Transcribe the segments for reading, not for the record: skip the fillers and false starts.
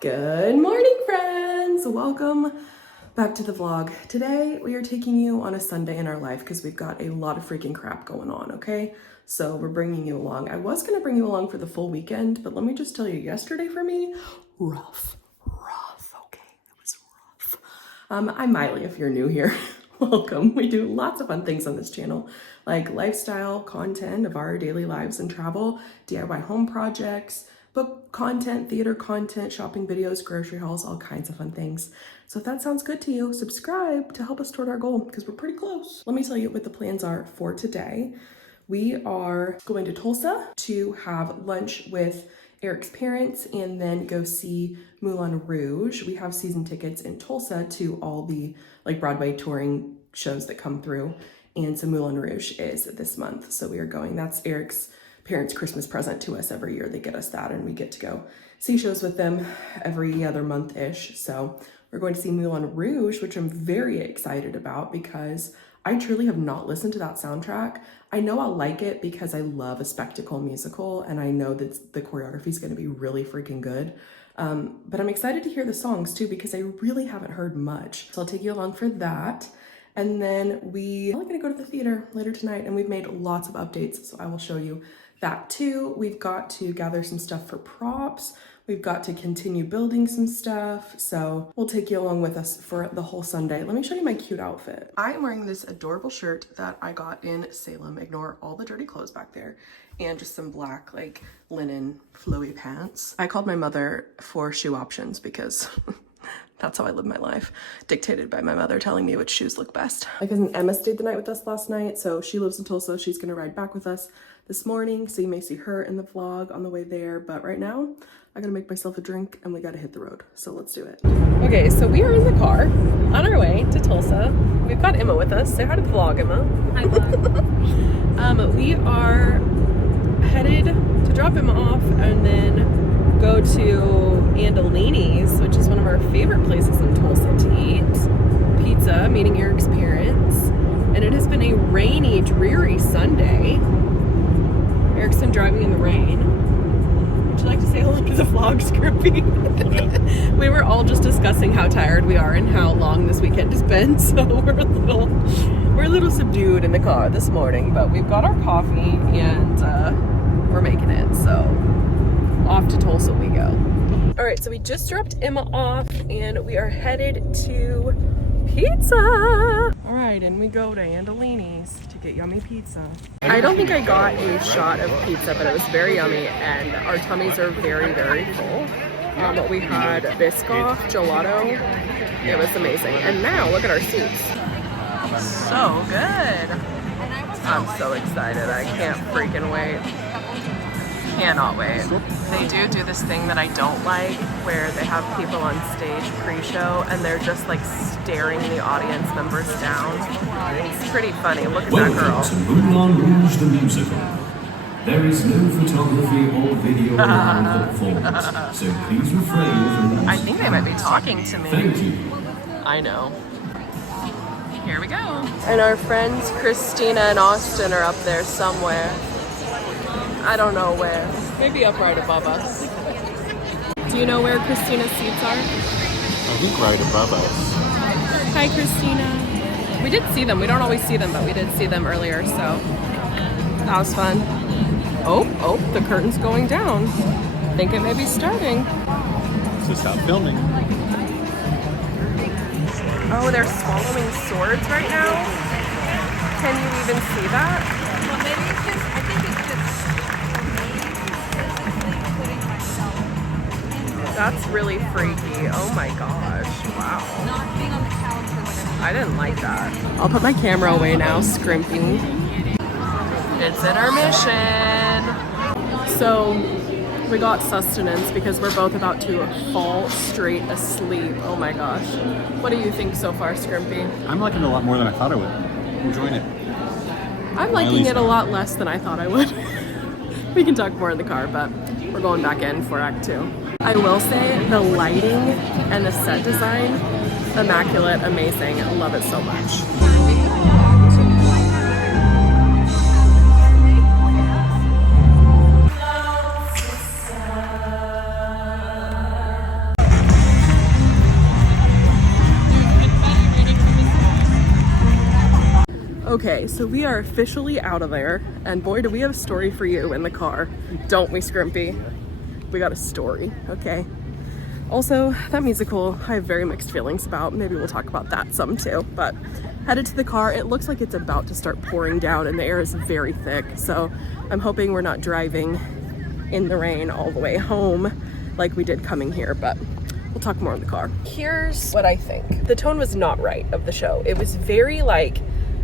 Good morning, friends! Welcome back to the vlog. Today, we are taking you on a Sunday in our life because we've got a lot of freaking crap going on, okay? So we're bringing you along. I was gonna bring you along for the full weekend, but let me just tell you, yesterday for me, rough, okay? It was rough. I'm Maile, if you're new here. Welcome. We do lots of fun things on this channel, like lifestyle content of our daily lives and travel, DIY home projects, book content, theater content, shopping videos, grocery hauls, all kinds of fun things. So if that sounds good to you, subscribe to help us toward our goal because we're pretty close. Let me tell you what the plans are for today. We are going to Tulsa to have lunch with Eric's parents and then go see Moulin Rouge. We have season tickets in Tulsa to all the like Broadway touring shows that come through. And so Moulin Rouge is this month. So we are going. That's Eric's parents' Christmas present to us every year. They get us that and we get to go see shows with them every other month-ish. So we're going to see Moulin Rouge, which I'm very excited about because I truly have not listened to that soundtrack. I know I'll like it because I love a spectacle musical and I know that the choreography is going to be really freaking good. But I'm excited to hear the songs too because I really haven't heard much. So I'll take you along for that. And then we're probably gonna go to the theater later tonight and we've made lots of updates, so I will show you that too. We've got to gather some stuff for props. We've got to continue building some stuff. So we'll take you along with us for the whole Sunday. Let me show you my cute outfit. I am wearing this adorable shirt that I got in Salem. Ignore all the dirty clothes back there. And just some black like linen flowy pants. I called my mother for shoe options because that's how I live my life, dictated by my mother telling me which shoes look best. My cousin Emma stayed the night with us last night, so she lives in Tulsa. She's gonna ride back with us this morning, so you may see her in the vlog on the way there. But right now, I gotta make myself a drink and we gotta hit the road. So let's do it. Okay, so we are in the car on our way to Tulsa. We've got Emma with us. Say hi to the vlog, Emma. Hi, vlog. We are headed to drop Emma off and then go to Andolini's, which is one of our favorite places in Tulsa to eat pizza, meeting Eric's parents. And it has been a rainy, dreary Sunday. Eric's been driving in the rain. Would you like to say hello to the vlog, Scrippy? We were all just discussing how tired we are and how long this weekend has been, so we're a little subdued in the car this morning, but we've got our coffee and we're making it, so off to Tulsa we go. All right, so we just dropped Emma off and we are headed to pizza. All right, and we go to Andolini's to get yummy pizza. I don't think I got a shot of pizza, but it was very yummy and our tummies are very, very full. We had Biscoff, gelato. It was amazing. And now look at our seats. So good. I'm so excited. I can't freaking wait. Cannot wait. They do this thing that I don't like where they have people on stage pre-show and they're just like staring the audience members down. It's pretty funny. Look at that girl. Welcome to Moulin Rouge the musical. There is no photography or video around the performance, so please refrain from... I think they might be talking to me. Thank you. I know. Here we go. And our friends Christina and Austin are up there somewhere. I don't know where. Maybe up right above us. Do you know where Christina's seats are? I think right above us. Hi, Christina. We did see them. We don't always see them, but we did see them earlier, so that was fun. Oh, the curtain's going down. I think it may be starting. So stop filming. Oh, they're swallowing swords right now? Can you even see that? Well, maybe it's just, I think it's just putting myself. That's really freaky. Oh my gosh. Wow. Not being on the couch or whatever. I didn't like that. I'll put my camera away now, scrimping. It's intermission. So we got sustenance because we're both about to fall straight asleep. Oh my gosh. What do you think so far, Scrimpy? I'm liking it a lot more than I thought I would. Enjoying it. I'm liking it a lot less than I thought I would. We can talk more in the car, but we're going back in for Act 2. I will say the lighting and the set design, immaculate, amazing. I love it so much. Okay, so we are officially out of there, and boy, do we have a story for you in the car. Don't we, Scrimpy? We got a story, okay? Also, that musical, I have very mixed feelings about. Maybe we'll talk about that some too, but headed to the car. It looks like it's about to start pouring down and the air is very thick, so I'm hoping we're not driving in the rain all the way home like we did coming here, but we'll talk more in the car. Here's what I think. The tone was not right of the show. It was very like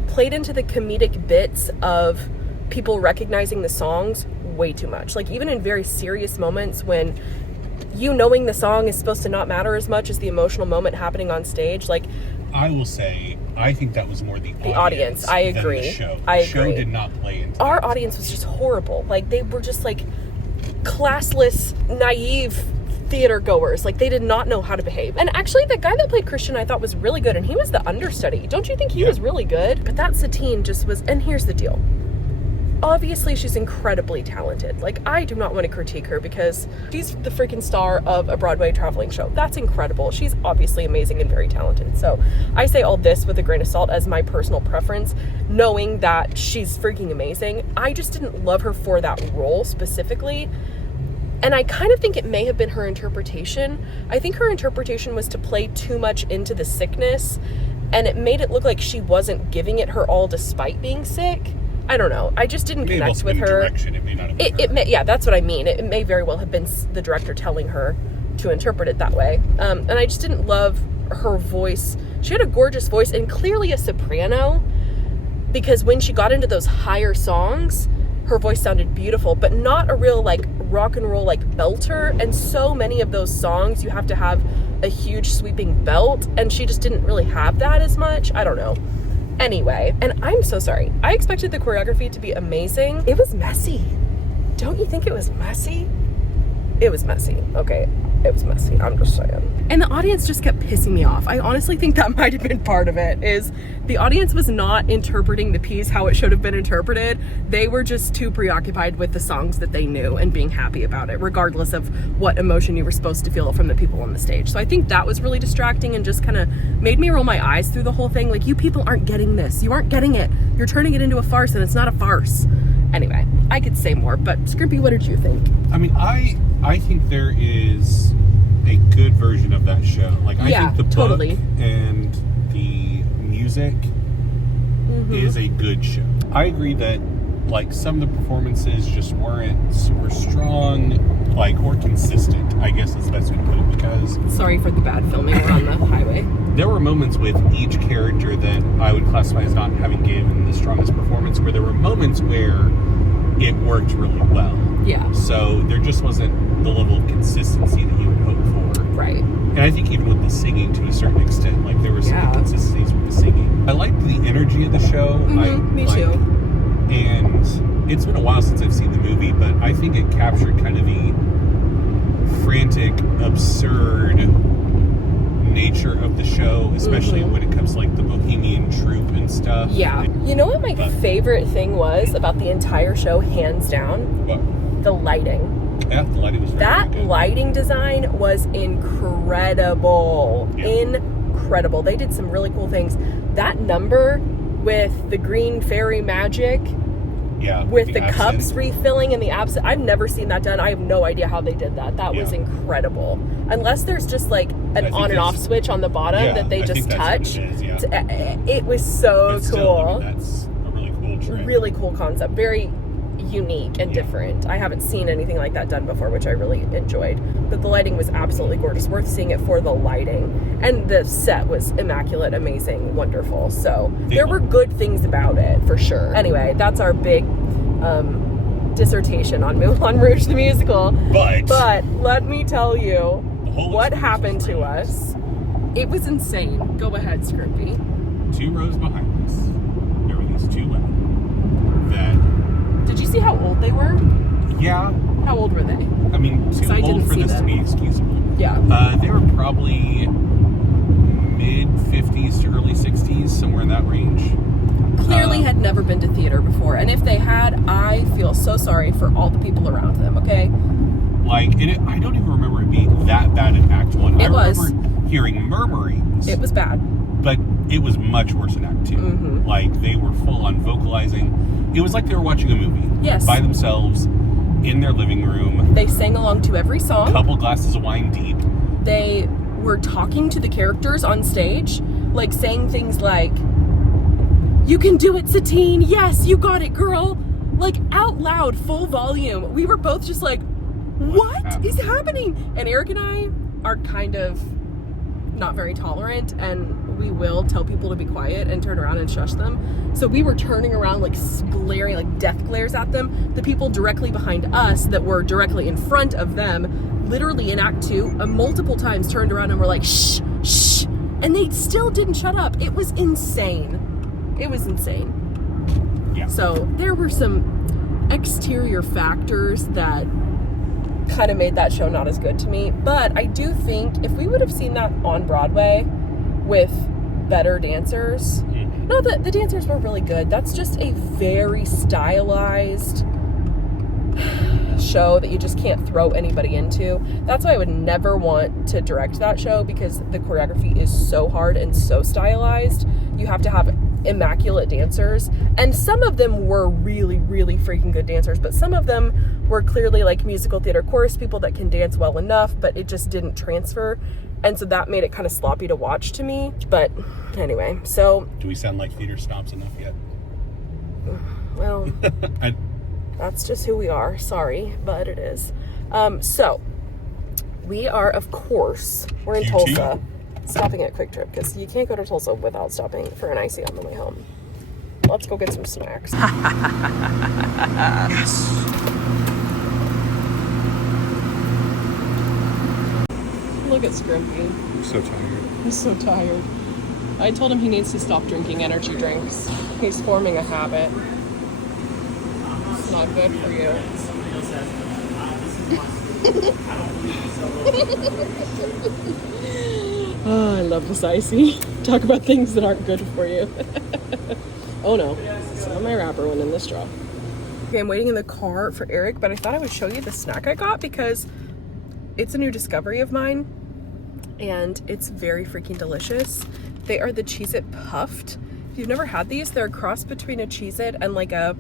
played into the comedic bits of people recognizing the songs way too much. Like even in very serious moments when you knowing the song is supposed to not matter as much as the emotional moment happening on stage. Like I will say, I think that was more the audience. I agree. Than the show. I The show agree. did not play into Our that. audience was just horrible. Like they were just like classless, naive theater goers. Like they did not know how to behave. And actually the guy that played Christian I thought was really good, and he was the understudy. Don't you think he was really good? But that Satine just was, and here's the deal. Obviously she's incredibly talented. Like I do not want to critique her because she's the freaking star of a Broadway traveling show. That's incredible. She's obviously amazing and very talented. So I say all this with a grain of salt as my personal preference, knowing that she's freaking amazing. I just didn't love her for that role specifically. And I kind of think it may have been her interpretation. I think her interpretation was to play too much into the sickness, and it made it look like she wasn't giving it her all despite being sick. I don't know. I just didn't connect with her. Direction. It may not have been It may, yeah, that's what I mean. It may very well have been the director telling her to interpret it that way. And I just didn't love her voice. She had a gorgeous voice and clearly a soprano, because when she got into those higher songs, her voice sounded beautiful, but not a real like rock and roll like belter. And so many of those songs you have to have a huge sweeping belt, and she just didn't really have that as much. I don't know. Anyway, and I'm so sorry. I expected the choreography to be amazing. It was messy. Don't you think it was messy? It was messy. Okay, it was messy. I'm just saying. And the audience just kept pissing me off. I honestly think that might have been part of it, is the audience was not interpreting the piece how it should have been interpreted. They were just too preoccupied with the songs that they knew and being happy about it, regardless of what emotion you were supposed to feel from the people on the stage. So I think that was really distracting and just kind of made me roll my eyes through the whole thing. Like, you people aren't getting this. You aren't getting it. You're turning it into a farce, and it's not a farce. Anyway, I could say more, but Scrimpy, what did you think? I mean, I think there is a good version of that show. Like, I think the book and the music is a good show. I agree that, like, some of the performances just weren't super strong, like, or consistent, I guess is the best way to put it, because... Sorry for the bad filming. We're on the highway. There were moments with each character that I would classify as not having given the strongest performance, where there were moments where it worked really well. Yeah. So there just wasn't the level of consistency that you would hope for. Right. And I think even with the singing, to a certain extent, like, there were some inconsistencies with the singing. I liked the energy of the show. Me too. And it's been a while since I've seen the movie, but I think it captured kind of the frantic, absurd nature of the show, especially when it comes to, like, the bohemian troupe and stuff. Yeah. You know what my favorite thing was about the entire show, hands down? What? The lighting. Yeah, the lighting was very good. Lighting design was incredible. Yeah. Incredible. They did some really cool things. That number with the green fairy magic, with the cups refilling and the absinthe, I've never seen that done. I have no idea how they did that. That was incredible. Unless there's just like an on and off switch on the bottom that they just touch. It was so cool. That's a really cool trick. Really cool concept. Very unique and different. I haven't seen anything like that done before, which I really enjoyed. But the lighting was absolutely gorgeous. Worth seeing it for the lighting. And the set was immaculate, amazing, wonderful. So there were good things about it, for sure. Anyway, that's our big dissertation on Moulin Rouge the musical. But let me tell you what happened to us. It was insane. Go ahead, Scrimpy. 2 rows behind us, there were these 2 women that... Did you see how old they were? Yeah. How old were they? I mean, too old for this to be excusable. Yeah. They were probably mid-50s to early 60s, somewhere in that range. Clearly had never been to theater before, and if they had, I feel so sorry for all the people around them, okay? Like, I don't even remember it being that bad in Act 1. It was. hearing murmurings. It was bad. But it was much worse in Act 2. Mm-hmm. Like, they were full on vocalizing. It was like they were watching a movie. Yes. By themselves, in their living room. They sang along to every song. Couple glasses of wine deep. They were talking to the characters on stage, like saying things like, "You can do it, Satine. Yes, you got it, girl." Like, out loud, full volume. We were both just like, what is happening? And Eric and I are kind of not very tolerant, and we will tell people to be quiet and turn around and shush them. So we were turning around, like glaring, like death glares at them. The people directly behind us that were directly in front of them, literally in Act 2, multiple times turned around and were like, shh, shh. And they still didn't shut up. It was insane. It was insane. Yeah. So there were some exterior factors that kind of made that show not as good to me. But I do think if we would have seen that on Broadway with better dancers, no, the dancers were really good. That's just a very stylized show that you just can't throw anybody into. That's why I would never want to direct that show, because the choreography is so hard and so stylized. You have to have immaculate dancers, and some of them were really, really freaking good dancers, but some of them were clearly like musical theater chorus people that can dance well enough, but it just didn't transfer, and so that made it kind of sloppy to watch to me. But anyway, so do we sound like theater snobs enough yet? Well, that's just who we are. Sorry, but it is. So we are, of course, we're in Tulsa. Stopping at Quick Trip, because you can't go to Tulsa without stopping for an icy on the way home. Let's go get some snacks. Yes. Look at Scrimpy. I'm so tired. He's so tired. I told him he needs to stop drinking energy drinks. He's forming a habit. It's not good for you. Oh, I love this icy. Talk about things that aren't good for you. Oh no, it's not my wrapper one in this straw. Okay, I'm waiting in the car for Eric, but I thought I would show you the snack I got because it's a new discovery of mine and it's very freaking delicious. They are the Cheez-It Puffed. If you've never had these, they're a cross between a Cheez-It and like a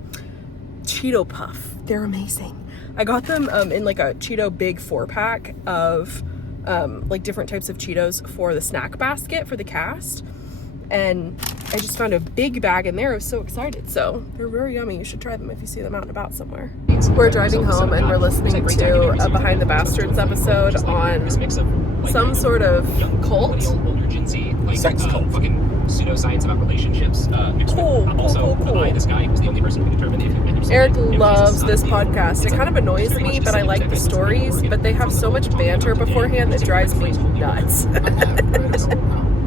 Cheeto Puff. They're amazing. I got them in like a Cheeto big 4-pack of like different types of Cheetos for the snack basket for the cast, and I just found a big bag in there. I was so excited. So they're very yummy. You should try them if you see them out and about somewhere. We're driving home and we're listening to a Behind the Bastards episode on some sort of cult. Sex cult. Fucking pseudoscience about relationships. Cool. This guy who's the only person who can determine if you've been Eric loves this podcast. It kind of annoys me, but I like the stories, but they have so much banter beforehand that drives me nuts.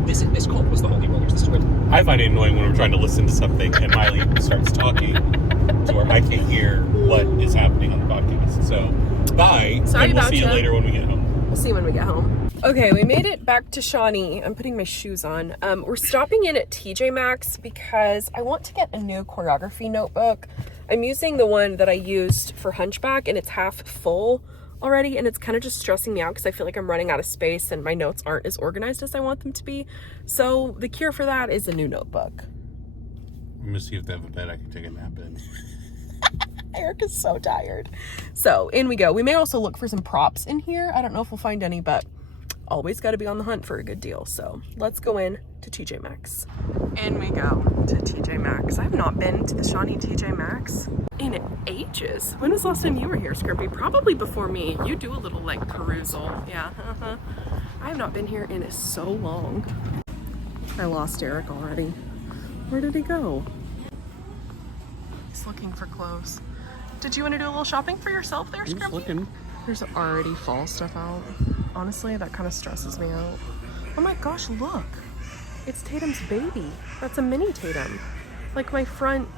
This cult was the Holy Rollers. This is where I find it annoying when we're trying to listen to something and Maile starts talking to where I can't hear what is happening on the podcast. So, bye. Sorry and we'll about see you ya. later when we get home. We'll see when we get home. Okay, we made it back to Shawnee. I'm putting my shoes on. We're stopping in at TJMaxx because I want to get a new choreography notebook. I'm using the one that I used for Hunchback, and it's half full already, and it's kind of just stressing me out because I feel like I'm running out of space and my notes aren't as organized as I want them to be. So the cure for that is a new notebook. I'm gonna see if they have a bed I can take a nap in. Eric is so tired. So in we go. We may also look for some props in here. I don't know if we'll find any, but always got to be on the hunt for a good deal. So let's go in to TJMaxx. In we go to TJMaxx. I've not been to the Shawnee TJMaxx in ages. When was the last time you were here, Scrimpy? Probably before me. You do a little like perusal. Yeah. I have not been here in so long. I lost Eric already. Where did he go? He's looking for clothes. Did you want to do a little shopping for yourself there, I'm just Scrimpy? looking. There's already fall stuff out. Honestly, that kind of stresses me out. Oh my gosh, look. It's Tatum's baby. That's a mini Tatum. Like my front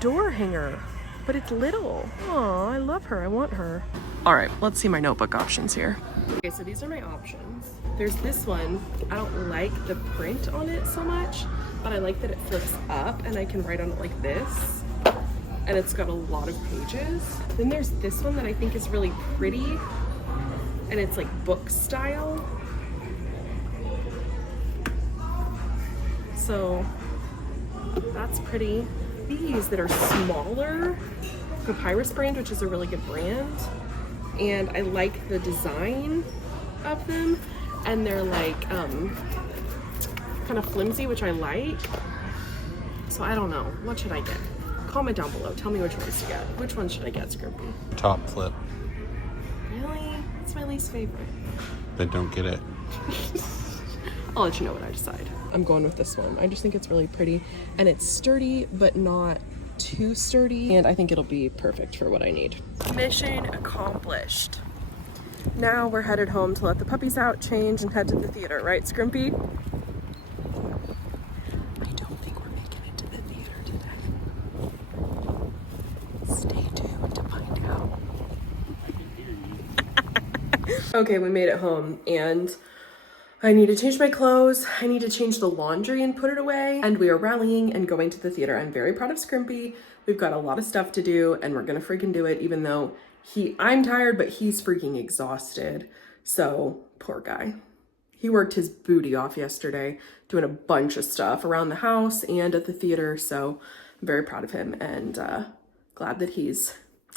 door hanger. But it's little. Aw, I love her. I want her. All right, let's see my notebook options here. Okay, so these are my options. There's this one. I don't like the print on it so much, but I like that it flips up and I can write on it like this. And it's got a lot of pages. Then there's this one that I think is really pretty, and it's like book style. So that's pretty. These that are smaller, Papyrus brand, which is a really good brand. And I like the design of them. And they're like kind of flimsy, which I like. So I don't know. What should I get? Comment down below. Tell me which ones to get. Which one should I get, Scrimpy? Top flip. Really? It's my least favorite. Then don't get it. I'll let you know what I decide. I'm going with this one. I just think it's really pretty and it's sturdy, but not too sturdy. And I think it'll be perfect for what I need. Mission accomplished. Now we're headed home to let the puppies out, change, and head to the theater. Right, Scrimpy? I don't think we're making it to the theater today. Stay tuned to find out. Okay, we made it home and I need to change my clothes. I need to change the laundry and put it away. And we are rallying and going to the theater. I'm very proud of Scrimpy. We've got a lot of stuff to do and we're gonna freaking do it, even though I'm tired, but he's freaking exhausted. So poor guy. He worked his booty off yesterday doing a bunch of stuff around the house and at the theater. So I'm very proud of him and glad that he's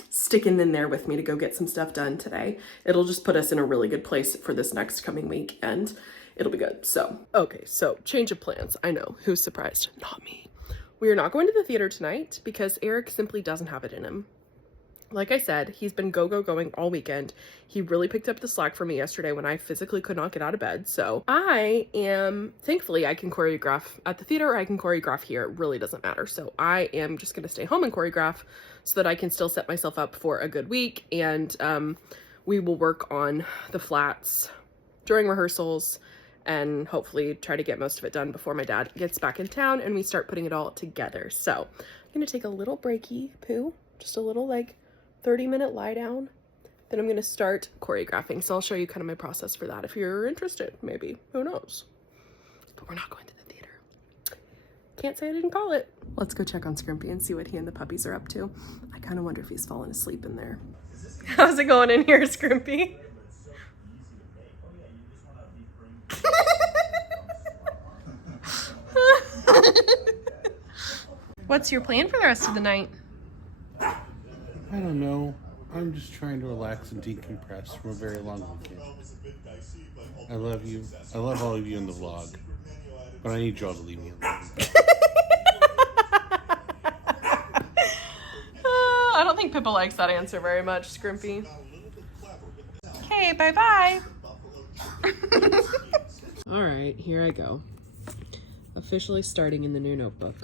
sticking in there with me to go get some stuff done today. It'll just put us in a really good place for this next coming week and it'll be good. So, okay, so change of plans. I know, who's surprised? Not me. We are not going to the theater tonight because Eric simply doesn't have it in him. Like I said, he's been going all weekend. He really picked up the slack for me yesterday when I physically could not get out of bed. So thankfully I can choreograph at the theater or I can choreograph here. It really doesn't matter. So I am just gonna stay home and choreograph so that I can still set myself up for a good week. And we will work on the flats during rehearsals and hopefully try to get most of it done before my dad gets back in town and we start putting it all together. So I'm gonna take a little breaky poo, just a little like 30-minute lie down. Then I'm going to start choreographing. So I'll show you kind of my process for that if you're interested, maybe. Who knows? But we're not going to the theater. Can't say I didn't call it. Let's go check on Scrimpy and see what he and the puppies are up to. I kind of wonder if he's fallen asleep in there. How's it going in here, Scrimpy? What's your plan for the rest of the night? I don't know. I'm just trying to relax and decompress from a very long weekend. I love you. I love all of you in the vlog. But I need y'all to leave me alone. I don't think Pippa likes that answer very much, Scrimpy. Okay, bye-bye. All right, here I go. Officially starting in the new notebook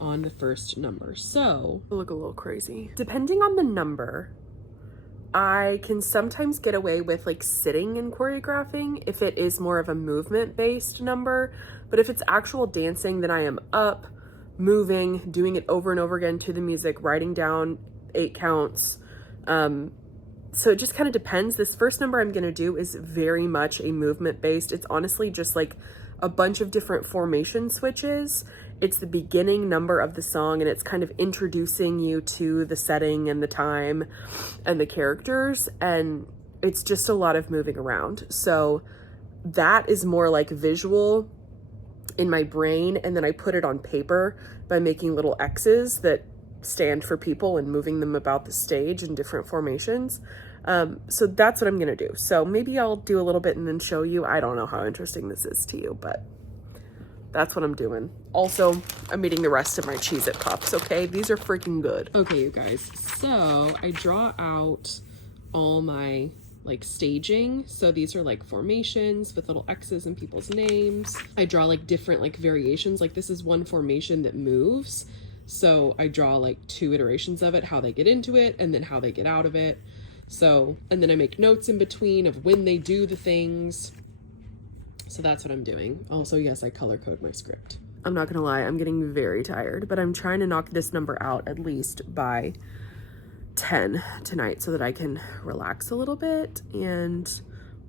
on the first number. So, I look a little crazy. Depending on the number, I can sometimes get away with like sitting and choreographing if it is more of a movement-based number. But if it's actual dancing, then I am up, moving, doing it over and over again to the music, writing down 8 counts. So it just kind of depends. This first number I'm gonna do is very much a movement-based. It's honestly just like a bunch of different formation switches. It's the beginning number of the song and it's kind of introducing you to the setting and the time and the characters, and it's just a lot of moving around. So that is more like visual in my brain, and then I put it on paper by making little X's that stand for people and moving them about the stage in different formations. So that's what I'm gonna do. So maybe I'll do a little bit and then show you. I don't know how interesting this is to you, but that's what I'm doing. Also, I'm eating the rest of my Cheez-It Puffs, okay? These are freaking good. Okay, you guys, so I draw out all my like staging. So these are like formations with little X's and people's names. I draw like different like variations. Like this is one formation that moves. So I draw like 2 iterations of it, how they get into it and then how they get out of it. So, and then I make notes in between of when they do the things. So that's what I'm doing. Also, yes, I color code my script. I'm not gonna lie, I'm getting very tired, but I'm trying to knock this number out at least by 10 tonight so that I can relax a little bit and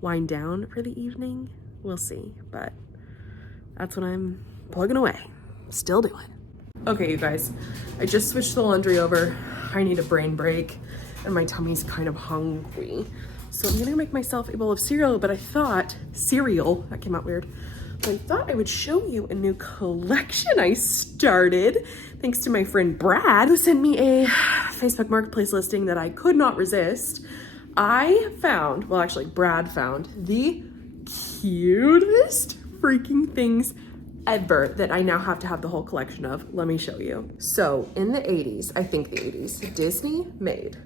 wind down for the evening. We'll see, but that's what I'm plugging away, still doing. Okay, you guys, I just switched the laundry over. I need a brain break and my tummy's kind of hungry. So I'm gonna make myself a bowl of cereal, but I thought, cereal, that came out weird. I thought I would show you a new collection I started thanks to my friend Brad, who sent me a Facebook Marketplace listing that I could not resist. I found, well actually Brad found, the cutest freaking things ever that I now have to have the whole collection of. Let me show you. So in the 80s, I think the 80s, Disney made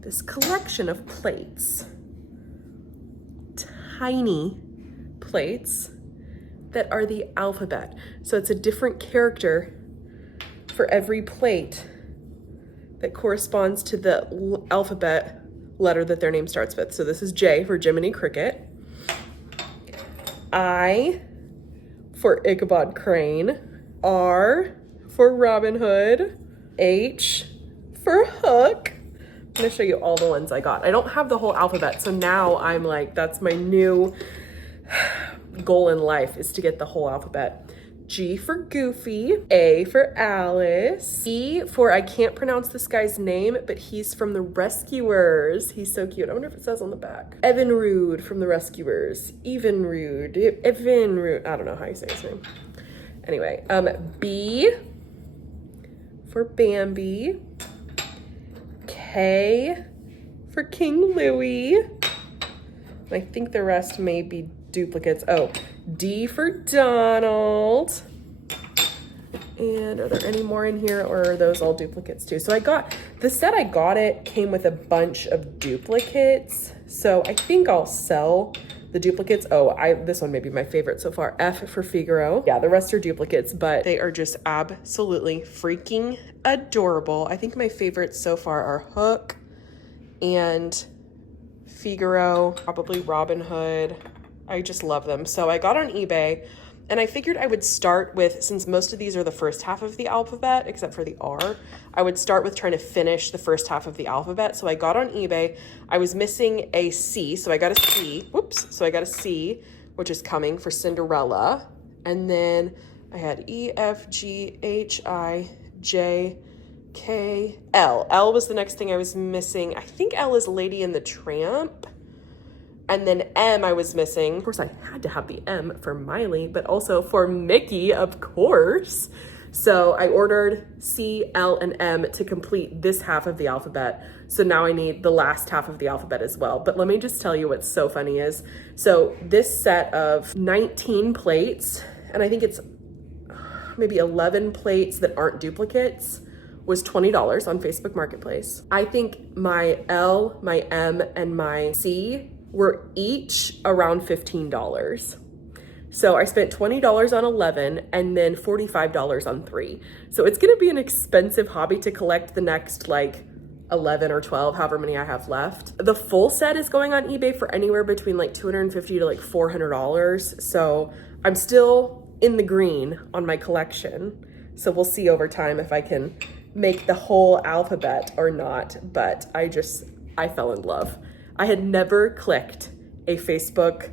this collection of plates, tiny plates that are the alphabet. So it's a different character for every plate that corresponds to the alphabet letter that their name starts with. So this is J for Jiminy Cricket, I for Ichabod Crane, R for Robin Hood, H for Hook. I'm gonna show you all the ones I got. I don't have the whole alphabet, so now I'm like, that's my new goal in life, is to get the whole alphabet. G for Goofy, A for Alice, E for, I can't pronounce this guy's name, but he's from the Rescuers. He's so cute. I wonder if it says on the back. Evinrude from the Rescuers. Evinrude. I don't know how you say his name. Anyway, B for Bambi, K for King Louie. I think the rest may be duplicates. Oh, D for Donald. And are there any more in here, or are those all duplicates too? So I got, the set I got it came with a bunch of duplicates. So I think I'll sell the duplicates. Oh, this one may be my favorite so far. F for Figaro. Yeah, the rest are duplicates, but they are just absolutely freaking adorable. I think my favorites so far are Hook and Figaro, probably Robin Hood. I just love them. So I got on eBay and I figured I would start with, since most of these are the first half of the alphabet, except for the R, I would start with trying to finish the first half of the alphabet. So I got on eBay, I was missing a C, so I got a C, so I got a C, which is coming for Cinderella. And then I had E, F, G, H, I, J, K, L. L was the next thing I was missing. I think L is Lady and the Tramp. And then M I was missing. Of course, I had to have the M for Maile, but also for Mickey, of course. So I ordered C, L, and M to complete this half of the alphabet. So now I need the last half of the alphabet as well. But let me just tell you what's so funny is, so this set of 19 plates, and I think it's maybe 11 plates that aren't duplicates, was $20 on Facebook Marketplace. I think my L, my M, and my C were each around $15. So I spent $20 on 11 and then $45 on 3. So it's gonna be an expensive hobby to collect the next like 11 or 12, however many I have left. The full set is going on eBay for anywhere between like $250 to like $400. So I'm still in the green on my collection. So we'll see over time if I can make the whole alphabet or not, but I fell in love. I had never clicked a Facebook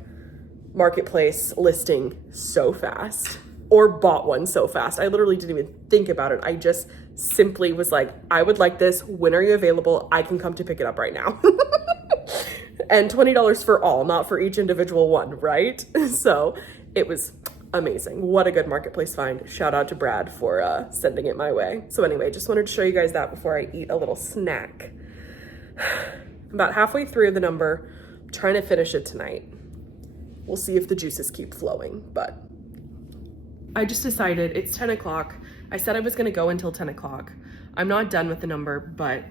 Marketplace listing so fast or bought one so fast. I literally didn't even think about it. I just simply was like, I would like this. When are you available? I can come to pick it up right now. And $20 for all, not for each individual one, right? So it was amazing. What a good Marketplace find. Shout out to Brad for sending it my way. So anyway, just wanted to show you guys that before I eat a little snack. About halfway through the number, I'm trying to finish it tonight. We'll see if the juices keep flowing, but I just decided it's 10 o'clock. I said I was gonna go until 10 o'clock. I'm not done with the number, but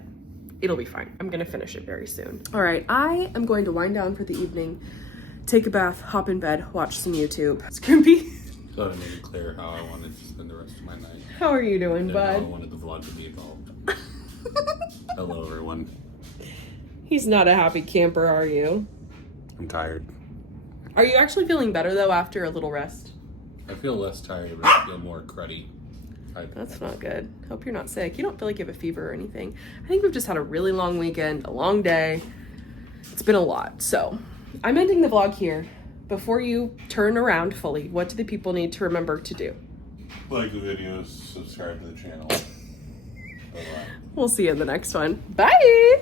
it'll be fine. I'm gonna finish it very soon. All right, I am going to wind down for the evening, take a bath, hop in bed, watch some YouTube. Scrimpy. So I made it clear how I wanted to spend the rest of my night. How are you doing, And bud? how I wanted the vlog to be involved. Hello, everyone. He's not a happy camper, are you? I'm tired. Are you actually feeling better though after a little rest? I feel less tired, but I feel more cruddy. That's not good. Hope you're not sick. You don't feel like you have a fever or anything. I think we've just had a really long weekend, a long day. It's been a lot. So I'm ending the vlog here. Before you turn around fully, what do the people need to remember to do? Like the videos, subscribe to the channel. Bye-bye. We'll see you in the next one. Bye!